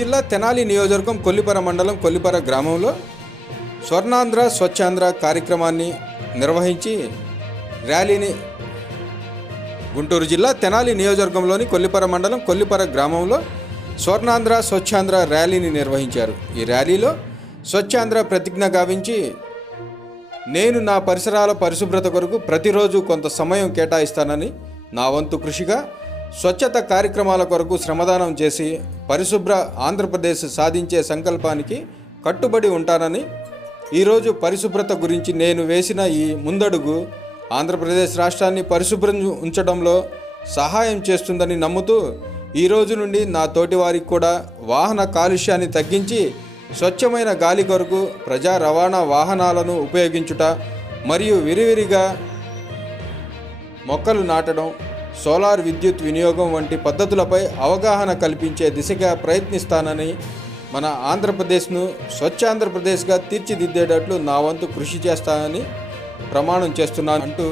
జిల్లా తెనాలి నియోజకవర్గం కొల్లిపర మండలం కొల్లిపర గ్రామంలో స్వర్ణాంధ్ర స్వచ్ఛాంధ్ర కార్యక్రమాన్ని నిర్వహించి ర్యాలీని గుంటూరు జిల్లా తెనాలి నియోజకవర్గంలోని కొల్లిపర మండలం కొల్లిపర గ్రామంలో స్వర్ణాంధ్ర స్వచ్ఛాంధ్ర ర్యాలీని నిర్వహించారు. ఈ ర్యాలీలో స్వచ్ఛాంధ్ర ప్రతిజ్ఞ గావించి నేను నా పరిసరాల పరిశుభ్రత కొరకు ప్రతిరోజు కొంత సమయం కేటాయిస్తానని, నా వంతు కృషిగా స్వచ్ఛత కార్యక్రమాల కొరకు శ్రమదానం చేసి పరిశుభ్ర ఆంధ్రప్రదేశ్ సాధించే సంకల్పానికి కట్టుబడి ఉంటానని, ఈరోజు పరిశుభ్రత గురించి నేను వేసిన ఈ ముందడుగు ఆంధ్రప్రదేశ్ రాష్ట్రాన్ని పరిశుభ్రం ఉంచడంలో సహాయం చేస్తుందని నమ్ముతూ ఈరోజు నుండి నా తోటి వారికి కూడా వాహన కాలుష్యాన్ని తగ్గించి స్వచ్ఛమైన గాలి కొరకు ప్రజా రవాణా వాహనాలను ఉపయోగించుట మరియు విరివిరిగా మొక్కలు నాటడం, సోలార్ విద్యుత్ వినియోగం వంటి పద్ధతులపై అవగాహన కల్పించే దిశగా ప్రయత్నిస్తానని, మన ఆంధ్రప్రదేశ్ను స్వచ్ఛాంధ్రప్రదేశ్గా తీర్చిదిద్దేటట్లు నా వంతు కృషి చేస్తానని ప్రమాణం చేస్తున్నాను అంటూ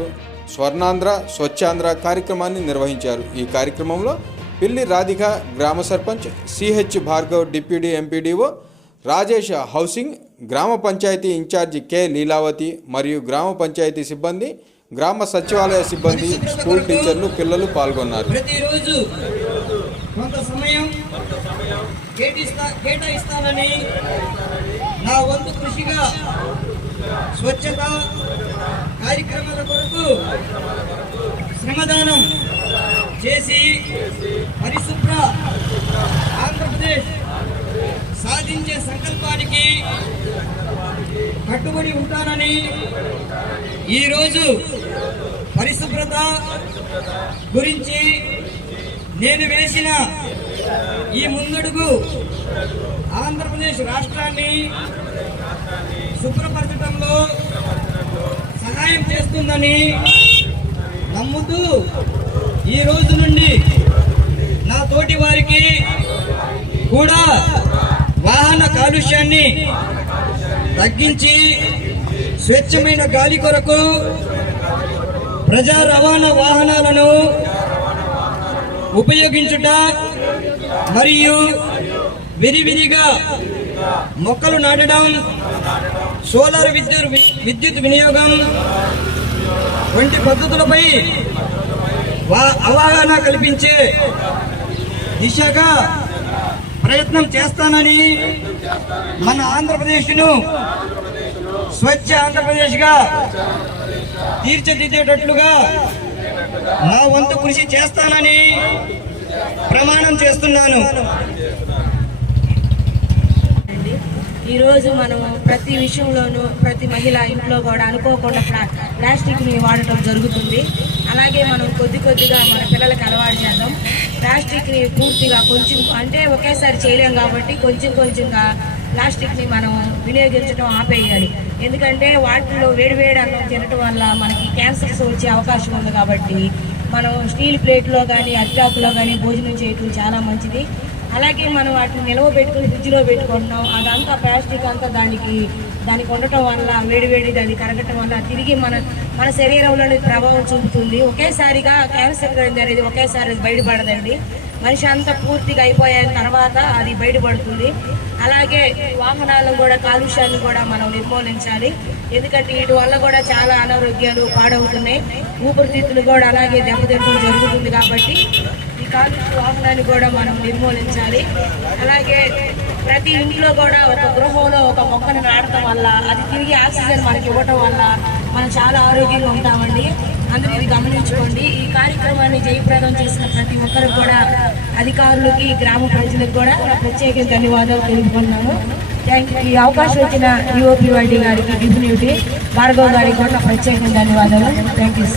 స్వర్ణాంధ్ర స్వచ్ఛాంధ్ర కార్యక్రమాన్ని నిర్వహించారు. ఈ కార్యక్రమంలో పిల్లి రాధిక గ్రామ sarpanch, CH Bhargav deputy MPDO, Rajesh housing, గ్రామ పంచాయతీ ఇన్ఛార్జి కె లీలావతి మరియు గ్రామ పంచాయతీ సిబ్బంది, గ్రామ సచివాలయ సిబ్బంది, స్కూల్ టీచర్లు, పిల్లలు పాల్గొన్నారు. ప్రతిరోజు కొంత సమయం కేటాయిస్తానని, నా వంతు కృషిగా స్వచ్ఛత కార్యక్రమాల కొరకు శ్రమదానం చేసి పరిశుభ్ర ఆంధ్రప్రదేశ్ సాధించే సంకల్పానికి కట్టుబడి ఉంటానని, ఈరోజు పరిశుభ్రత గురించి నేను వేసిన ఈ ముందడుగు ఆంధ్రప్రదేశ్ రాష్ట్రాన్ని శుభ్రపరచడంలో సహాయం చేస్తుందని నమ్ముతూ ఈ రోజు నుండి నా తోటి వారికి కూడా వాహన కాలుష్యాన్ని తగ్గించి స్వచ్ఛమైన గాలి కొరకు ప్రజా రవాణా వాహనాలను ఉపయోగించుట మరియు విరివిరిగా మొక్కలు నాటడం, సోలార్ విద్యుత్ వినియోగం వంటి పద్ధతులపై అవగాహన కల్పించే దిశగా ప్రయత్నం చేస్తానని, మన ఆంధ్రప్రదేశ్ను స్వచ్ఛ ఆంధ్రప్రదేశ్గా తీర్చిదిద్దేటట్లుగా నా వంతు కృషి చేస్తానని ప్రమాణం చేస్తున్నాను. ఈరోజు మనము ప్రతి విషయంలోనూ ప్రతి మహిళ ఇంట్లో కూడా అనుకోకుండా ప్లాస్టిక్ని వాడటం జరుగుతుంది. అలాగే మనం కొద్దిగా మన పిల్లలకి అలవాటు చేద్దాం. ప్లాస్టిక్ని పూర్తిగా కొంచెం అంటే ఒకేసారి చేయలేం కాబట్టి కొంచెంగా ప్లాస్టిక్ని మనం వినియోగించడం ఆపేయాలి. ఎందుకంటే వాటిలో వేడివేడి అన్నం తినటం వల్ల మనకి క్యాన్సర్స్ వచ్చే అవకాశం ఉంది. కాబట్టి మనం స్టీల్ ప్లేట్లో కానీ అరిటాకులో కానీ భోజనం చేయటం చాలా మంచిది. అలాగే మనం వాటిని నిల్వ పెట్టుకుని ఫ్రిడ్జ్లో పెట్టుకుంటున్నాం. అదంతా ప్లాస్టిక్ అంతా దానికి ఉండటం వల్ల వేడివేడిది అది కరగటం వల్ల తిరిగి మన శరీరంలో ప్రభావం చూపుతుంది. ఒకేసారిగా క్యాన్సర్ అనేది ఒకేసారి బయటపడదండి. మనిషి అంతా పూర్తిగా అయిపోయిన తర్వాత అది బయటపడుతుంది. అలాగే వాహనాలను కూడా కాలుష్యాన్ని కూడా మనం నిర్మూలించాలి. ఎందుకంటే వీటి వల్ల కూడా చాలా అనారోగ్యాలు పాడవుతున్నాయి. ఊపిరితిత్తులు కూడా అలాగే దెబ్బతింటూ జరుగుతుంది. కాబట్టి ఈ కాలుష్య వాహనాన్ని కూడా మనం నిర్మూలించాలి. అలాగే ప్రతి ఇంట్లో కూడా ఒక గృహంలో ఒక మొక్కను నాటడం వల్ల అది తిరిగి ఆక్సిజన్ మనకి ఇవ్వటం వల్ల మనం చాలా ఆరోగ్యంగా ఉంటామండి. అందరూ ఇది గమనించుకోండి. ఈ కార్యక్రమాన్ని జయప్రదం చేసిన ప్రతి ఒక్కరికి కూడా, అధికారులకి, గ్రామ ప్రజలకు కూడా ప్రత్యేక ధన్యవాదాలు తెలుపుకున్నాము. Thank you. ఈ అవకాశం వచ్చిన యుఓపివైడి గారికి, డిప్యూటీ భార్గవ్ గారికి కూడా ప్రత్యేక ధన్యవాదాలు. Thank you.